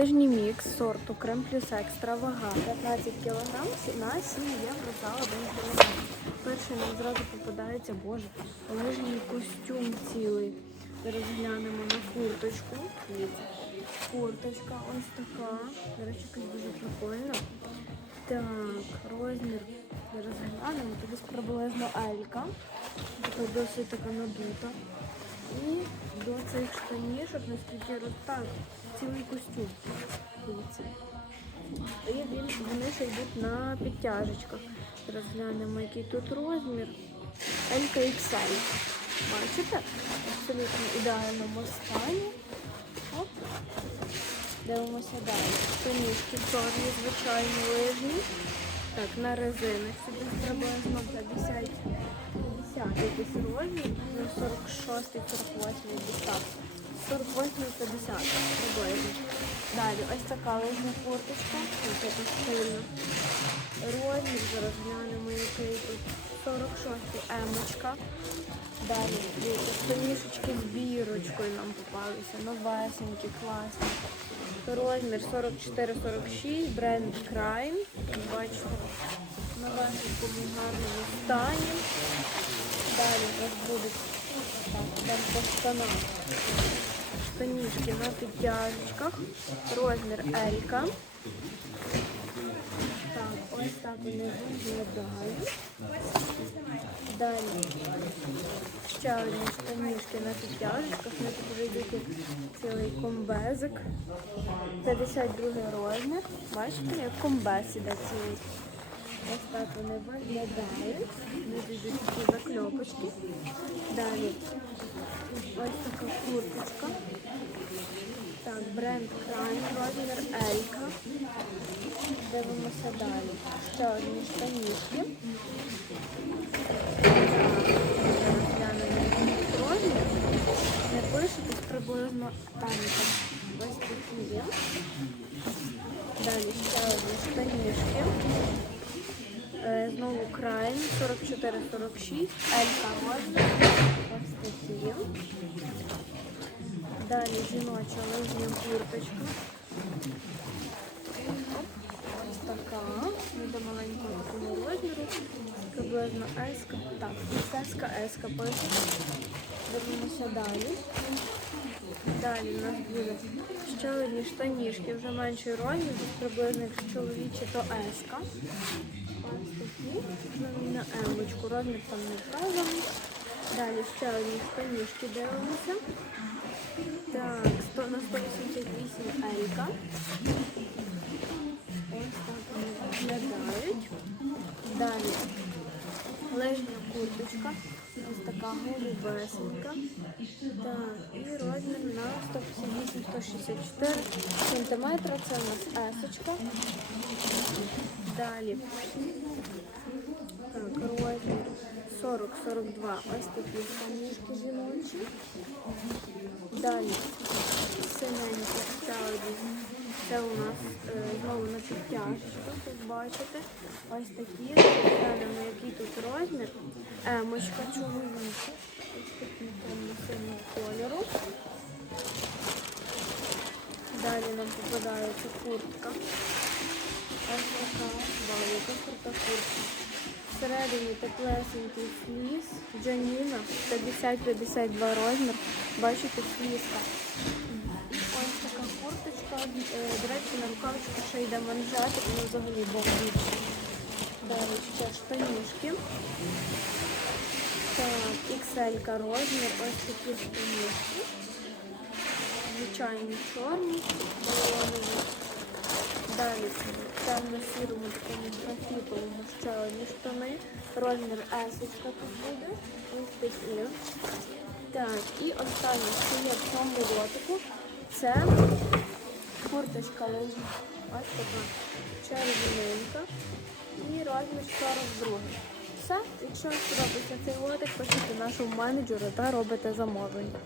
Лижній мікс сорту Крем плюс екстра вага 15 кг на 7 євро за 1 кг. Перший нам зразу попадається, боже, лижній костюм цілий. Зараз глянемо на курточку. Курточка ось така. До речі, якась дуже прикольна. Так, розмір. Зараз глянемо. Тобі приблизно Елька. Така досить така надута. І до цих штанішок, наскільки роз- так, цілий костюм. І він, вони ще йдуть на підтяжечках. Зараз глянемо, який тут розмір. Елька XL. Бачите? Абсолютно ідеальному стані. Оп. Дивимося далі. Штанішки чорні, звичайні лижні. Так, на резинах собі приблизно 50, 50 якийсь розмір, ну, 46, 48, десь так. 48, 50 приблизно. Далі ось така лижна курточка, ось така сильна. Розмір, зараз глянемо, який тут 46 емочка. Далі штанішечки з бірочкою нам попалися, новесенькі, класні. Розмір 44-46, бренд Crime. Бачите, на новесенькому гарному стані. Далі у нас будуть так, по. Штанішки на підтяжечках. Розмір Елька. Так, ось так вони виглядають. Далі ще одні штанішки на підтяжечках. Вони тут йдуть цілий комбезик. 52 розмір. Бачите, як комбез іде цілий. Ось так вони виглядають. Такі закльопочки. Далі ось така курточка. Так, бренд Crime, розмір Елька. Дивимося далі. Ще одні штанішки. Не пише, приблизно там ось такі є. Далі ще одні штанішки. Е, Знову край 44-46, Елька розмір. Ось. Далі жіноча лижня курточка. Ось така. До маленького такого розміру. Приблизно еска. Так, еска, еска пише. Дивимося далі. Далі у нас буде ще одні штанішки, вже менший розмір, приблизно якщо чоловічі, то еска. Ну, На емочку. Розмір там не вказаний. Далі ще одні штанішки дивимося. Так, 100 на 188 елька. Ось так вони виглядають. Далі курточка. Ось така голубесенька. Так, і розмір на 158-164 см. Це у нас есочка. Далі. Так, розмір 40-42. Ось такі штанішки жіночі. Далі синенькі ще. Це у нас підтяжечках, як бачите. Ось такі. Глянемо, який тут розмір. Емочка чоловіча. Ось такі темно-синього кольору. Далі нам попадається куртка. Ось така велика крута куртка. Всередині теплесенький фліс, Джаніна, 50-52 розмір. Бачите, фліска. До речі, на рукавичку ще йде манжетик, ну взагалі бомбічно. Далі ще штанішки. Так, XL розмір, ось такі штанішки. Звичайні чорні, балонові. Далі темно-сірому такому графітовому ще одні штани. Розмір есочка тут буде. Ось такі. Так, і останнє, що є в цьому лотику, це курточка лежить. Ось така червоненька. І розмір 42. Все, якщо сподобається цей лотик, пишіть нашому менеджеру та робите замовлення.